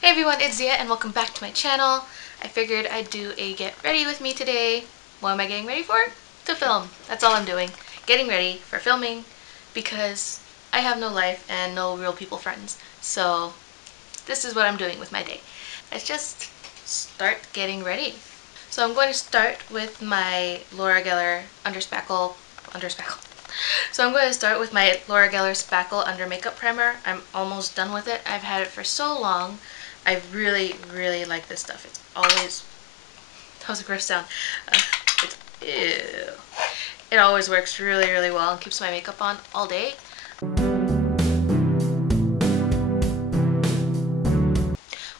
Hey everyone, it's Ziya and welcome back to my channel. I figured I'd do a get ready with me today. What am I getting ready for? To film. That's all I'm doing. Getting ready for filming because I have no life and no real people friends. So this is what I'm doing with my day. Let's just start getting ready. So I'm going to start with my Laura Geller underspackle. So I'm going to start with my Laura Geller Spackle Under Makeup Primer. I'm almost done with it. I've had it for so long. I really, really like this stuff. It's always... That was a gross sound. Ew. It always works really, really well and keeps my makeup on all day.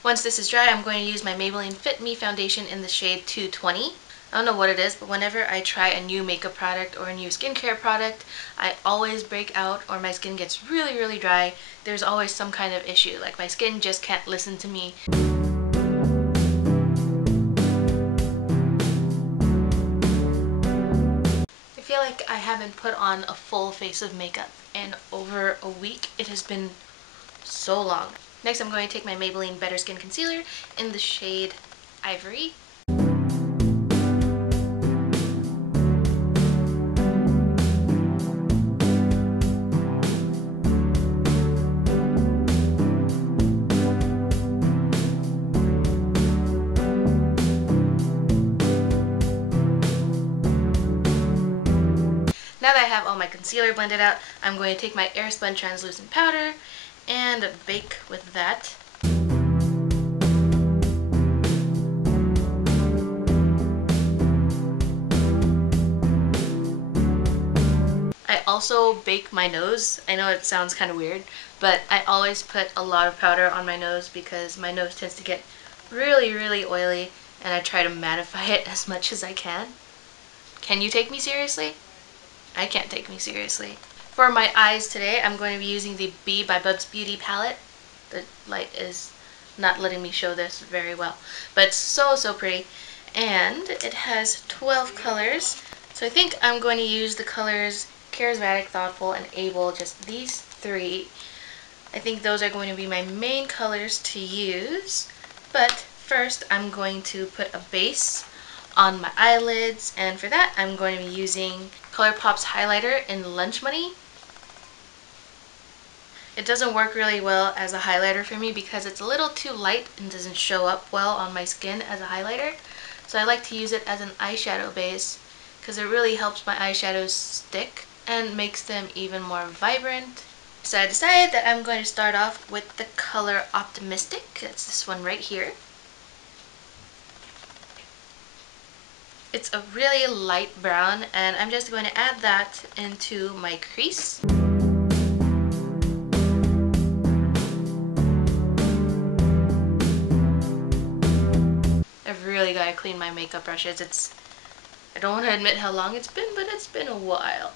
Once this is dry, I'm going to use my Maybelline Fit Me foundation in the shade 220. I don't know what it is, but whenever I try a new makeup product or a new skincare product, I always break out or my skin gets really, really dry. There's always some kind of issue, like my skin just can't listen to me. I feel like I haven't put on a full face of makeup in over a week. It has been so long. Next, I'm going to take my Maybelline Better Skin Concealer in the shade Ivory. Now that I have all my concealer blended out, I'm going to take my Airspun translucent powder and bake with that. I also bake my nose. I know it sounds kind of weird, but I always put a lot of powder on my nose because my nose tends to get really, really oily, and I try to mattify it as much as I can. Can you take me seriously? I can't take me seriously. For my eyes today, I'm going to be using the B by Bubs Beauty palette. The light is not letting me show this very well, but it's so, so pretty. And it has 12 colors. So I think I'm going to use the colors Charismatic, Thoughtful, and Able, just these three. I think those are going to be my main colors to use. But first, I'm going to put a base on my eyelids, and for that I'm going to be using ColourPop's highlighter in Lunch Money. It doesn't work really well as a highlighter for me because it's a little too light and doesn't show up well on my skin as a highlighter. So I like to use it as an eyeshadow base because it really helps my eyeshadows stick and makes them even more vibrant. So I decided that I'm going to start off with the color Optimistic. That's this one right here. It's a really light brown, and I'm just going to add that into my crease. I've really got to clean my makeup brushes. I don't want to admit how long it's been, but it's been a while.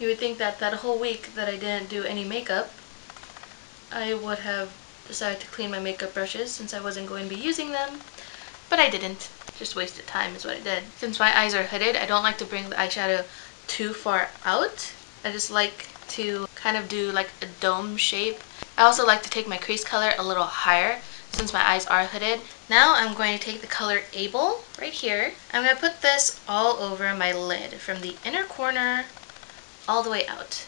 You would think that that whole week that I didn't do any makeup, I would have decided to clean my makeup brushes since I wasn't going to be using them, but I didn't. Just wasted time is what I did. Since my eyes are hooded, I don't like to bring the eyeshadow too far out. I just like to kind of do like a dome shape. I also like to take my crease color a little higher since my eyes are hooded. Now I'm going to take the color Able right here. I'm going to put this all over my lid from the inner corner all the way out.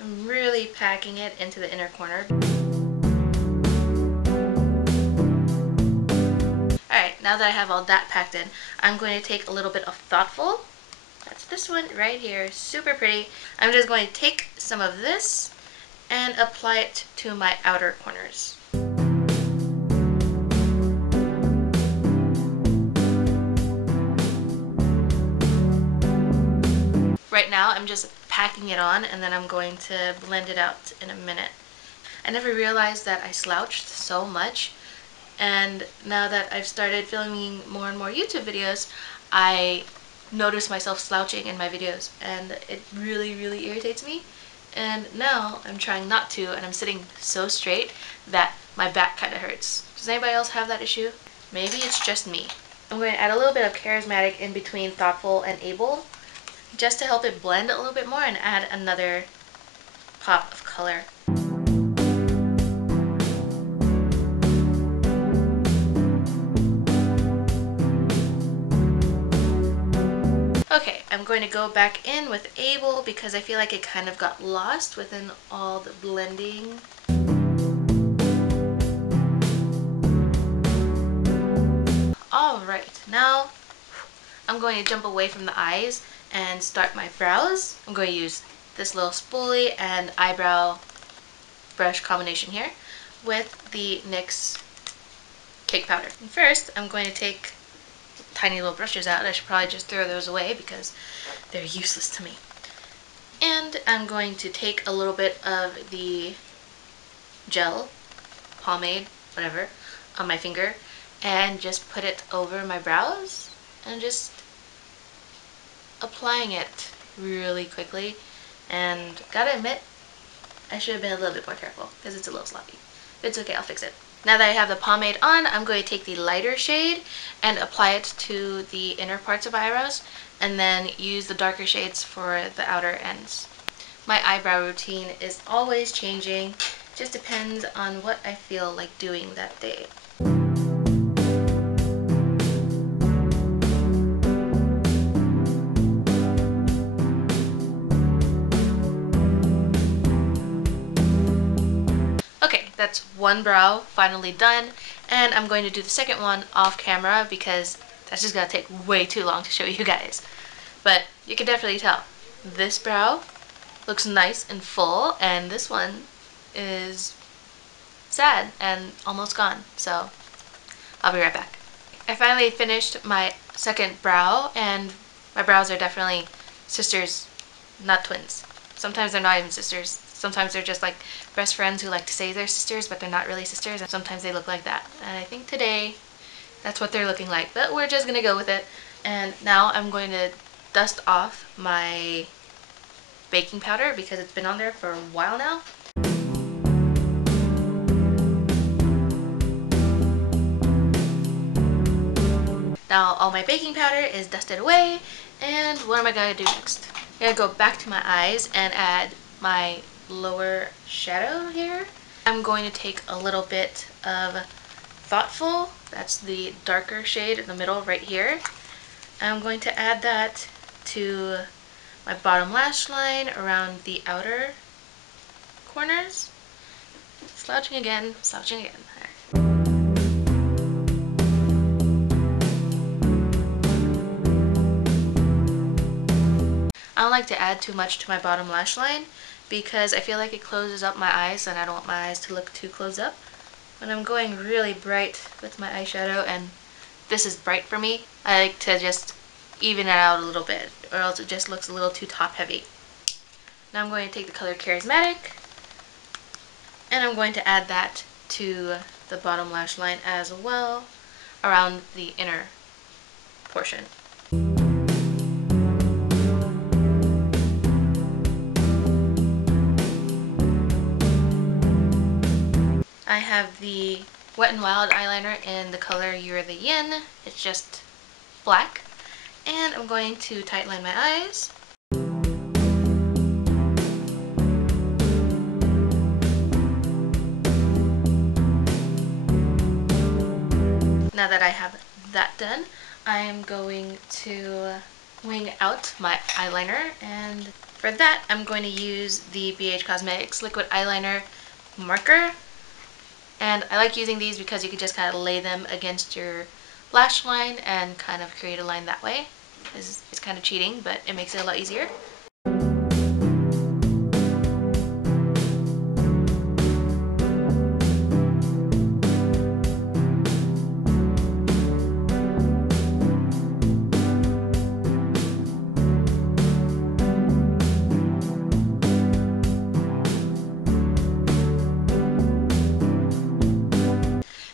I'm really packing it into the inner corner. Alright, now that I have all that packed in, I'm going to take a little bit of Thoughtful. That's this one right here, super pretty. I'm just going to take some of this and apply it to my outer corners. Right now I'm just packing it on, and then I'm going to blend it out in a minute. I never realized that I slouched so much, and now that I've started filming more and more YouTube videos, I notice myself slouching in my videos, and it really, really irritates me. And now I'm trying not to, and I'm sitting so straight that my back kind of hurts. Does anybody else have that issue? Maybe it's just me. I'm going to add a little bit of Charismatic in between Thoughtful and Able, just to help it blend a little bit more and add another pop of color. Okay, I'm going to go back in with Able because I feel like it kind of got lost within all the blending. Alright, now I'm going to jump away from the eyes and start my brows. I'm going to use this little spoolie and eyebrow brush combination here with the NYX cake powder. And first, I'm going to take tiny little brushes out. I should probably just throw those away because they're useless to me. And I'm going to take a little bit of the gel, pomade, whatever, on my finger and just put it over my brows and just applying it really quickly. And gotta admit, I should have been a little bit more careful because it's a little sloppy. It's okay, I'll fix it. Now that I have the pomade on, I'm going to take the lighter shade and apply it to the inner parts of my eyebrows and then use the darker shades for the outer ends. My eyebrow routine is always changing, just depends on what I feel like doing that day. Okay, that's one brow finally done, and I'm going to do the second one off camera because that's just gonna take way too long to show you guys. But you can definitely tell this brow looks nice and full, and this one is sad and almost gone. So I'll be right back. I finally finished my second brow, and my brows are definitely sisters, not twins. Sometimes they're not even sisters. Sometimes they're just like best friends who like to say they're sisters, but they're not really sisters, and sometimes they look like that. And I think today that's what they're looking like, but we're just gonna go with it. And now I'm going to dust off my baking powder because it's been on there for a while now. Now all my baking powder is dusted away, and what am I going to do next? I'm going to go back to my eyes and add my lower shadow here. I'm going to take a little bit of Thoughtful, that's the darker shade in the middle right here. I'm going to add that to my bottom lash line around the outer corners. Slouching again, slouching again. I don't like to add too much to my bottom lash line because I feel like it closes up my eyes and I don't want my eyes to look too closed up. When I'm going really bright with my eyeshadow, and this is bright for me, I like to just even it out a little bit or else it just looks a little too top heavy. Now I'm going to take the color Charismatic and I'm going to add that to the bottom lash line as well around the inner portion. I have the Wet n Wild eyeliner in the color You're the Yin. It's just black. And I'm going to tightline my eyes. Now that I have that done, I am going to wing out my eyeliner, and for that I'm going to use the BH Cosmetics liquid eyeliner marker. And I like using these because you can just kind of lay them against your lash line and kind of create a line that way. It's kind of cheating, but it makes it a lot easier.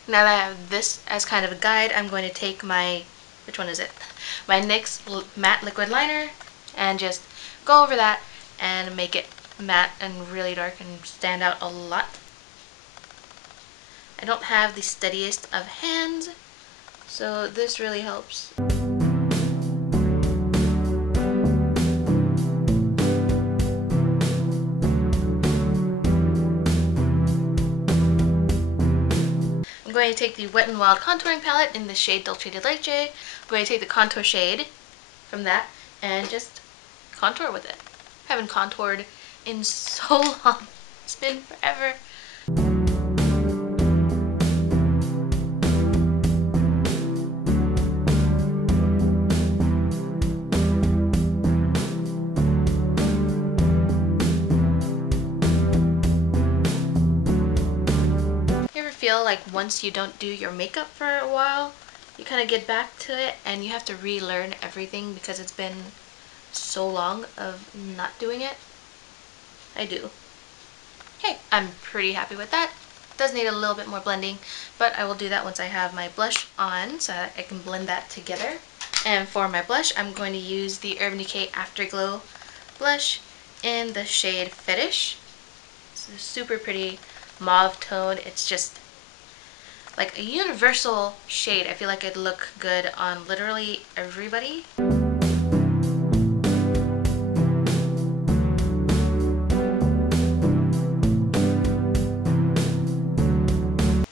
Now that I have this as kind of a guide, I'm going to take my, which one is it? My NYX matte liquid liner and just go over that and make it matte and really dark and stand out a lot. I don't have the steadiest of hands, so this really helps. going to take the Wet n Wild contouring palette in the shade Dolce de Leche. I'm going to take the contour shade from that and just contour with it. I haven't contoured in so long. It's been forever. Feel like once you don't do your makeup for a while, you kind of get back to it and you have to relearn everything because it's been so long of not doing it. I do. Okay, I'm pretty happy with that. Does need a little bit more blending, but I will do that once I have my blush on so that I can blend that together. And for my blush, I'm going to use the Urban Decay Afterglow blush in the shade Fetish. It's a super pretty mauve tone. It's just like a universal shade. I feel like it'd look good on literally everybody.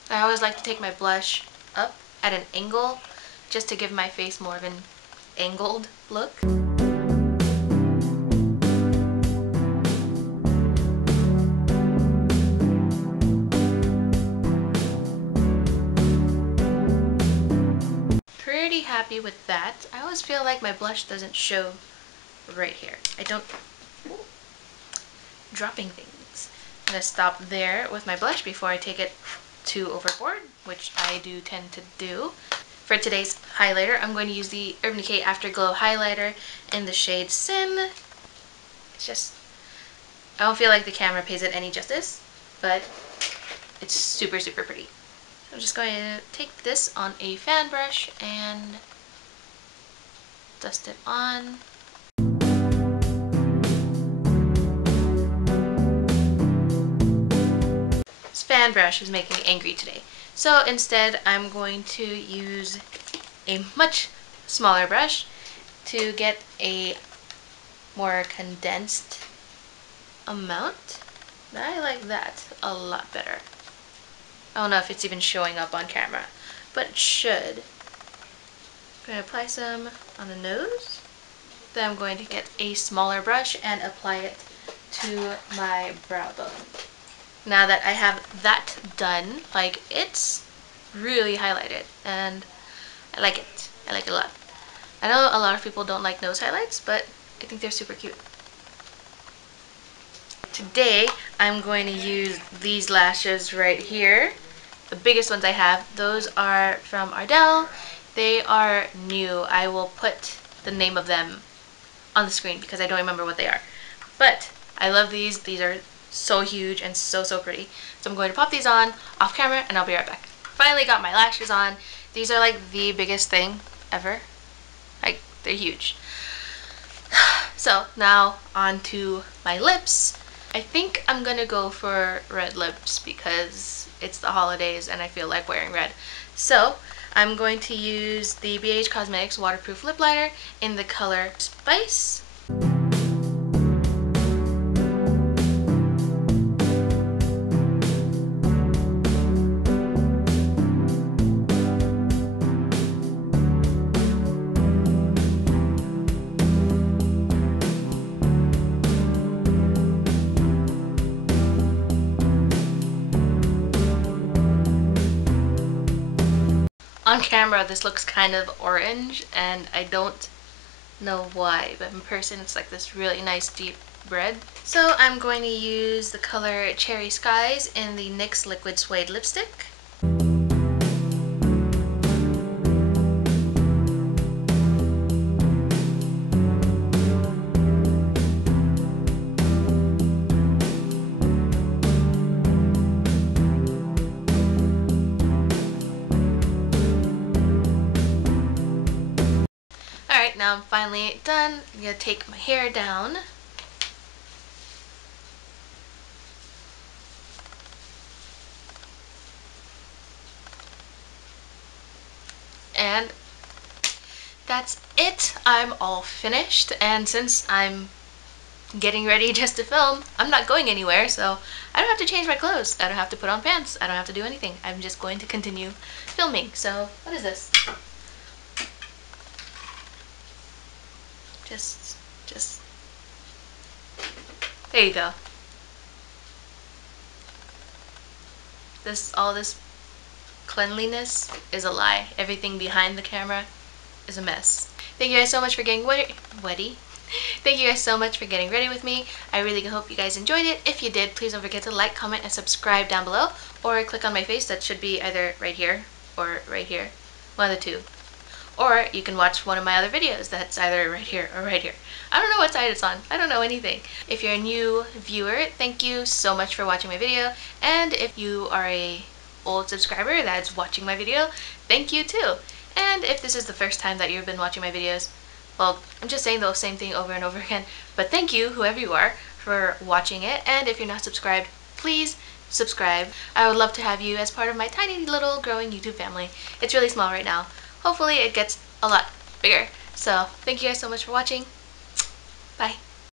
I always like to take my blush up at an angle just to give my face more of an angled look. Pretty happy with that. I always feel like my blush doesn't show right here. I don't... dropping things. I'm going to stop there with my blush before I take it too overboard, which I do tend to do. For today's highlighter, I'm going to use the Urban Decay Afterglow highlighter in the shade Sim. It's just... I don't feel like the camera pays it any justice, but it's super, super pretty. I'm just going to take this on a fan brush and dust it on. This fan brush is making me angry today. So instead I'm going to use a much smaller brush to get a more condensed amount. I like that a lot better. I don't know if it's even showing up on camera, but it should. I'm going to apply some on the nose. Then I'm going to get a smaller brush and apply it to my brow bone. Now that I have that done, like, it's really highlighted and I like it. I like it a lot. I know a lot of people don't like nose highlights, but I think they're super cute. Today I'm going to use these lashes right here. The biggest ones I have, those are from Ardell. They are new. I will put the name of them on the screen because I don't remember what they are. But I love these. These are so huge and so, so pretty. So I'm going to pop these on off camera and I'll be right back. Finally got my lashes on. These are like the biggest thing ever. Like, they're huge. So now on to my lips. I think I'm gonna go for red lips because it's the holidays and I feel like wearing red. So I'm going to use the BH Cosmetics Waterproof Lip Liner in the color Spice. On camera this looks kind of orange and I don't know why, but in person it's like this really nice deep red. So I'm going to use the color Cherry Skies in the NYX Liquid Suede Lipstick. Alright, now I'm finally done. I'm going to take my hair down. And that's it. I'm all finished. And since I'm getting ready just to film. I'm not going anywhere, so I don't have to change my clothes. I don't have to put on pants. I don't have to do anything. I'm just going to continue filming. So, what is this? Just, there you go. All this cleanliness is a lie. Everything behind the camera is a mess. Thank you guys so much for getting wetty. Thank you guys so much for getting ready with me. I really hope you guys enjoyed it. If you did, please don't forget to like, comment, and subscribe down below. Or click on my face. That should be either right here or right here. One of the two. Or you can watch one of my other videos that's either right here or right here. I don't know what side it's on. I don't know anything. If you're a new viewer, thank you so much for watching my video. And if you are a old subscriber that's watching my video, thank you too. And if this is the first time that you've been watching my videos, well, I'm just saying the same thing over and over again, but thank you, whoever you are, for watching it. And if you're not subscribed, please subscribe. I would love to have you as part of my tiny little growing YouTube family. It's really small right now. Hopefully it gets a lot bigger. So thank you guys so much for watching. Bye.